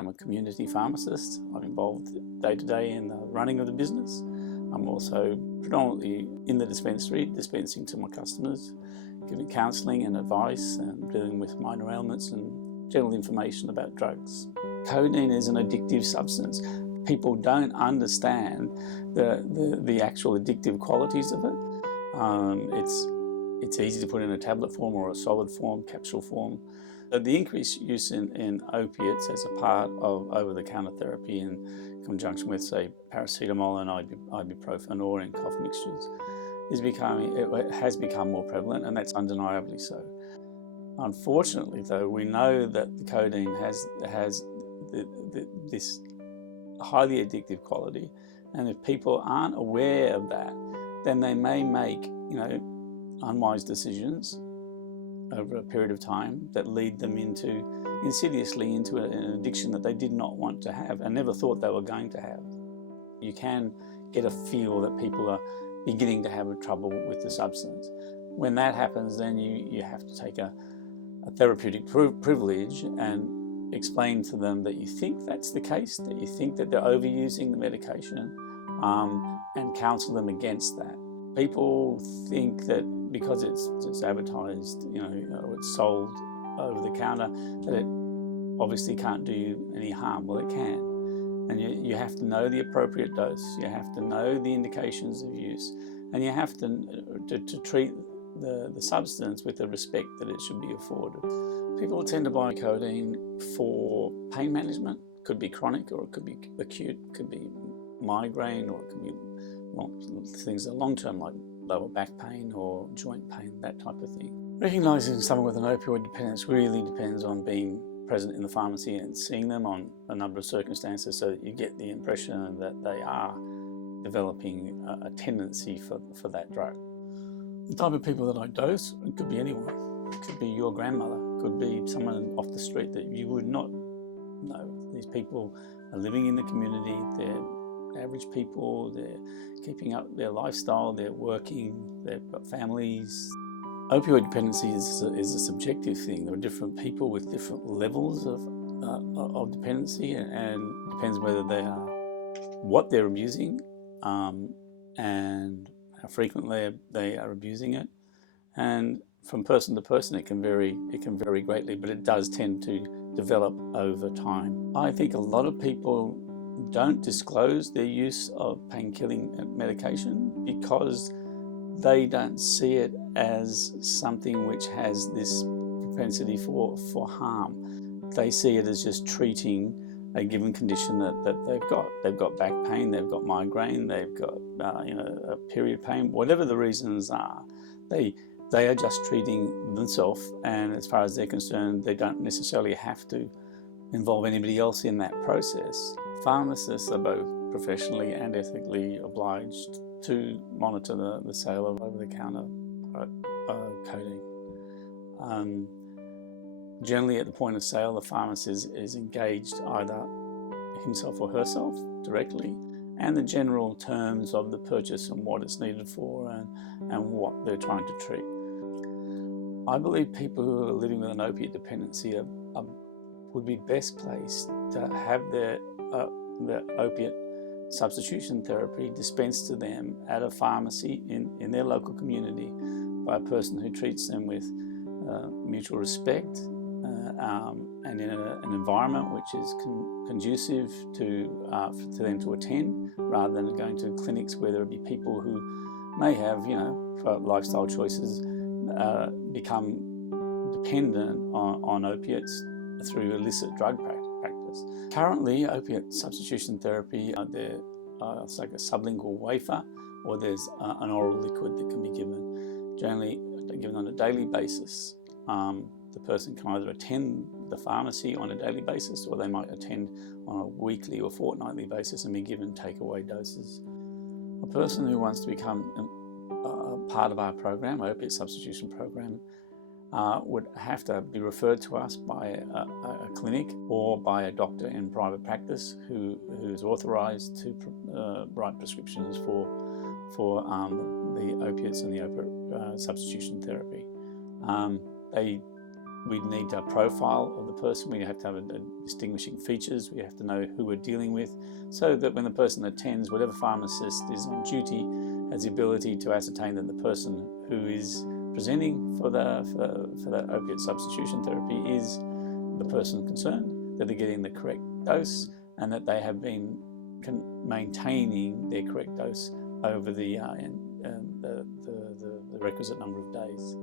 I'm a community pharmacist. I'm involved day to day in the running of the business. I'm also predominantly in the dispensary, dispensing to my customers, giving counselling and advice and dealing with minor ailments and general information about drugs. Codeine is an addictive substance. People don't understand the actual addictive qualities of it. It's easy to put in a tablet form or a solid form, capsule form. The increased use in opiates as a part of over-the-counter therapy in conjunction with, say, paracetamol and ibuprofen or in cough mixtures has become more prevalent, and that's undeniably so. Unfortunately, though, we know that the codeine has this highly addictive quality, and if people aren't aware of that, then they may make, unwise decisions over a period of time that lead them insidiously into an addiction that they did not want to have and never thought they were going to have. You can get a feel that people are beginning to have trouble with the substance. When that happens, then you have to take a therapeutic privilege and explain to them that you think that's the case, that you think that they're overusing the medication, and counsel them against that. People think that because it's advertised, it's sold over the counter, that it obviously can't do you any harm. Well, it can. And you have to know the appropriate dose, you have to know the indications of use, and you have to treat the substance with the respect that it should be afforded. People tend to buy codeine for pain management. It could be chronic or it could be acute, it could be migraine, or it could be things that are long-term like lower back pain or joint pain, that type of thing. Recognising someone with an opioid dependence really depends on being present in the pharmacy and seeing them on a number of circumstances so that you get the impression that they are developing a tendency for that drug. The type of people that I dose, it could be anyone. It could be your grandmother, it could be someone off the street that you would not know. These people are living in the community, they're average people, they're keeping up their lifestyle, they're working, they've got families. Opioid dependency is a subjective thing. There are different people with different levels of dependency, and depends whether what they're abusing, and how frequently they are abusing it. And from person to person, it can vary greatly, but it does tend to develop over time. I think a lot of people don't disclose their use of pain-killing medication because they don't see it as something which has this propensity for harm. They see it as just treating a given condition that they've got. They've got back pain, they've got migraine, they've got a period pain, whatever the reasons are. They are just treating themselves, and as far as they're concerned, they don't necessarily have to involve anybody else in that process. Pharmacists are both professionally and ethically obliged to monitor the sale of over-the-counter codeine. Generally at the point of sale, the pharmacist is engaged either himself or herself directly, and the general terms of the purchase and what it's needed for and what they're trying to treat. I believe people who are living with an opiate dependency would be best placed to have their opiate substitution therapy dispensed to them at a pharmacy in their local community by a person who treats them with mutual respect and in an environment which is conducive to them to attend, rather than going to clinics where there would be people who may have, for lifestyle choices, become dependent on opiates through illicit drug practice. Currently, opiate substitution therapy, it's like a sublingual wafer, or there's an oral liquid that can be given. Generally, they're given on a daily basis. The person can either attend the pharmacy on a daily basis, or they might attend on a weekly or fortnightly basis and be given takeaway doses. A person who wants to become a part of our program, opiate substitution program, would have to be referred to us by a clinic or by a doctor in private practice who's authorised to write prescriptions for the opiates and the opiate substitution therapy. They we need a profile of the person. We have to have a distinguishing features. We have to know who we're dealing with, so that when the person attends, whatever pharmacist is on duty has the ability to ascertain that the person who is presenting for the opiate substitution therapy is the person concerned, that they're getting the correct dose, and that they have been maintaining their correct dose over the requisite number of days.